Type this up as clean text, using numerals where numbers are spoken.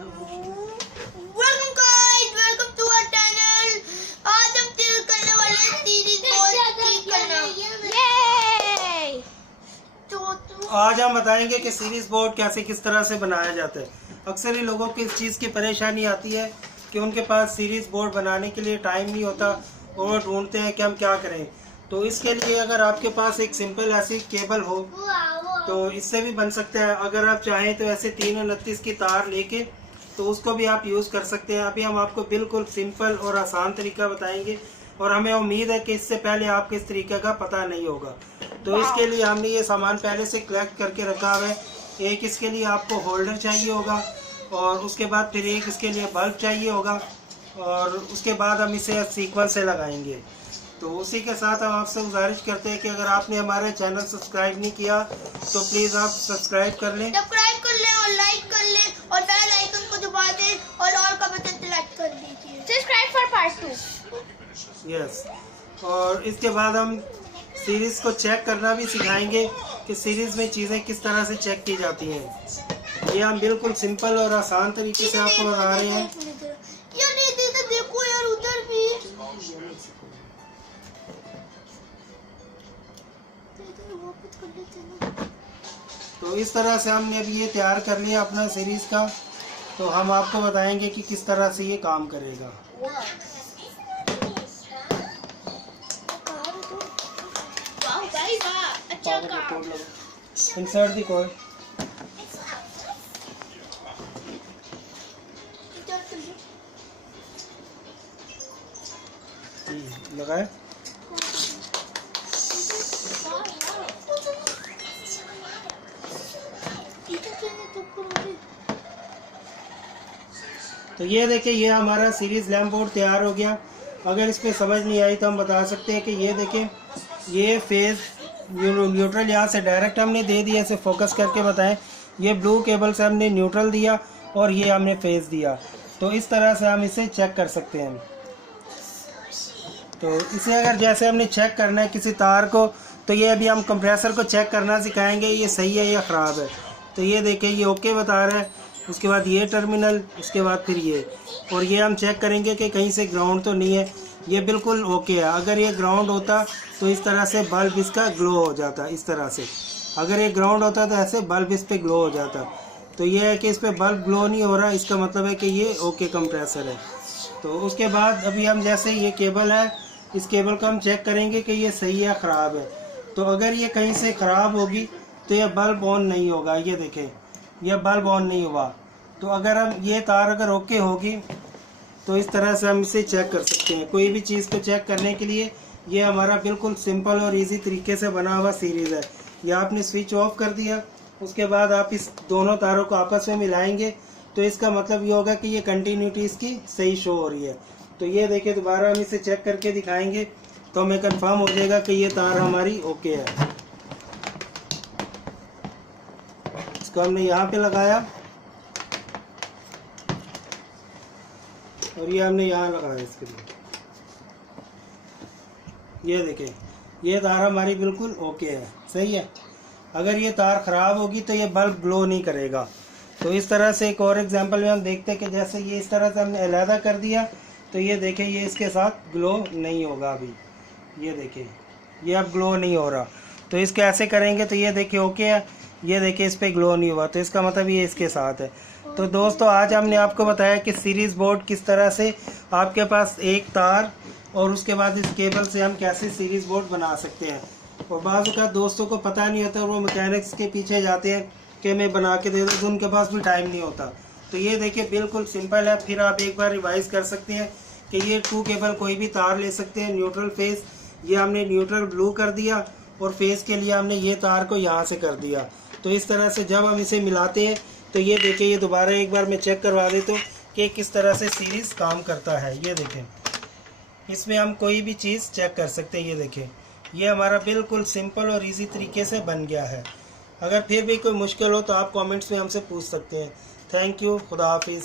Welcome guys, welcome to our channel. आज हम ठीक करने वाले हैं सीरीज बोर्ड ठीक करना। ये तो आज हम बताएंगे कि सीरीज बोर्ड कैसे किस तरह से बनाया जाता है। अक्सर ही लोगों को इस चीज़ की परेशानी आती है कि उनके पास सीरीज बोर्ड बनाने के लिए टाइम नहीं होता और ढूंढते हैं कि हम क्या करें। तो इसके लिए अगर आपके पास एक सिंपल ऐसी केबल हो तो इससे भी बन सकता है। अगर आप चाहें तो ऐसे 329 की तार लेके तो उसको भी आप यूज़ कर सकते हैं। अभी हम आपको बिल्कुल सिंपल और आसान तरीका बताएंगे और हमें उम्मीद है कि इससे पहले आपको इस तरीके का पता नहीं होगा। तो इसके लिए हमने ये सामान पहले से कलेक्ट करके रखा हुआ है। एक इसके लिए आपको होल्डर चाहिए होगा और उसके बाद फिर एक इसके लिए बल्ब चाहिए होगा और उसके बाद हम इसे सीक्वेंस से लगाएंगे। तो उसी के साथ हम आपसे गुजारिश करते हैं कि अगर आपने हमारा चैनल सब्सक्राइब नहीं किया तो प्लीज़ आप सब्सक्राइब कर लें और लाइक कर लें और बेल आइकन को दबा दें और का बटन सेलेक्ट कर दीजिए। Subscribe for part 2। यस। और इसके बाद हम सीरीज़ को चेक करना भी सिखाएंगे कि सीरीज़ में चीज़ें किस तरह से चेक की जाती हैं। ये हम बिल्कुल सिंपल और आसान तरीके से आपको बता रहे हैं। देखो यार उधर भी तो इस तरह से हमने अभी ये तैयार कर लिया अपना सीरीज़ का। तो हम आपको बताएंगे कि किस तरह से ये काम करेगा। इंसर्ट दी कॉर्ड लगाए। तो ये देखिए, ये हमारा सीरीज लैम्प बोर्ड तैयार हो गया। अगर इसमें समझ नहीं आई तो हम बता सकते हैं कि ये देखें, ये फेज न्यूट्रल यहाँ से डायरेक्ट हमने दे दिया। इसे फोकस करके बताएं। ये ब्लू केबल से हमने न्यूट्रल दिया और ये हमने फेज दिया। तो इस तरह से हम इसे चेक कर सकते हैं। तो इसे अगर जैसे हमने चेक करना है किसी तार को, तो ये अभी हम कंप्रेसर को चेक करना सिखाएंगे ये सही है या ख़राब है। तो ये देखिए, ये ओके बता रहा है। उसके बाद ये टर्मिनल, उसके बाद फिर ये, और ये हम चेक करेंगे कि कहीं से ग्राउंड तो नहीं है। ये बिल्कुल ओके है। अगर ये ग्राउंड होता तो इस तरह से बल्ब इसका ग्लो हो जाता, इस तरह से। अगर ये ग्राउंड होता तो ऐसे बल्ब इस पर ग्लो हो जाता। तो ये है कि इस पर बल्ब ग्लो नहीं हो रहा, इसका मतलब है कि ये ओके कंप्रेसर है। तो उसके बाद अभी हम जैसे ये केबल है, इस केबल को हम चेक करेंगे कि ये सही है ख़राब है। तो अगर ये कहीं से ख़राब होगी तो ये बल्ब ऑन नहीं होगा। ये देखें, यह बल्ब ऑन नहीं हुआ। तो अगर हम ये तार अगर ओके होगी तो इस तरह से हम इसे चेक कर सकते हैं। कोई भी चीज़ को चेक करने के लिए ये हमारा बिल्कुल सिंपल और इजी तरीके से बना हुआ सीरीज़ है। यह आपने स्विच ऑफ कर दिया, उसके बाद आप इस दोनों तारों को आपस में मिलाएंगे तो इसका मतलब ये होगा कि ये कंटिन्यूटी इसकी सही शो हो रही है। तो ये देखिए, दोबारा हम इसे चेक करके दिखाएंगे तो हमें कंफर्म हो जाएगा कि ये तार हमारी ओके है। इसको हमने यहाँ पे लगाया और ये हमने यहाँ लगाया इसके लिए। ये देखें, ये तार हमारी बिल्कुल ओके है, सही है। अगर ये तार ख़राब होगी तो ये बल्ब ग्लो नहीं करेगा। तो इस तरह से एक और एग्जांपल में हम देखते हैं कि जैसे ये इस तरह से हमने अलहदा कर दिया तो ये देखें, ये इसके साथ ग्लो नहीं होगा अभी। ये देखें, ये अब ग्लो नहीं हो रहा। तो इसके ऐसे करेंगे तो ये देखिए ओके है। ये देखिए, इस पर ग्लो नहीं हुआ, तो इसका मतलब ये इसके साथ है। तो दोस्तों, आज हमने आपको बताया कि सीरीज़ बोर्ड किस तरह से आपके पास एक तार और उसके बाद इस केबल से हम कैसे सीरीज़ बोर्ड बना सकते हैं। और बाज़ का दोस्तों को पता नहीं होता, वो मैकेनिक्स के पीछे जाते हैं कि मैं बना के दे दूँ, तो उनके पास भी टाइम नहीं होता। तो ये देखिए, बिल्कुल सिंपल है। फिर आप एक बार रिवाइज़ कर सकते हैं कि ये 2 केबल कोई भी तार ले सकते हैं। न्यूट्रल फेस, ये हमने न्यूट्रल ब्लू कर दिया और फेस के लिए हमने ये तार को यहाँ से कर दिया। तो इस तरह से जब हम इसे मिलाते हैं तो ये देखिए, ये दोबारा एक बार मैं चेक करवा देता हूँ कि किस तरह से सीरीज़ काम करता है। ये देखें, इसमें हम कोई भी चीज़ चेक कर सकते हैं। ये देखें, ये हमारा बिल्कुल सिंपल और इजी तरीके से बन गया है। अगर फिर भी कोई मुश्किल हो तो आप कमेंट्स में हमसे पूछ सकते हैं। Thank you. खुदा हाफिज़।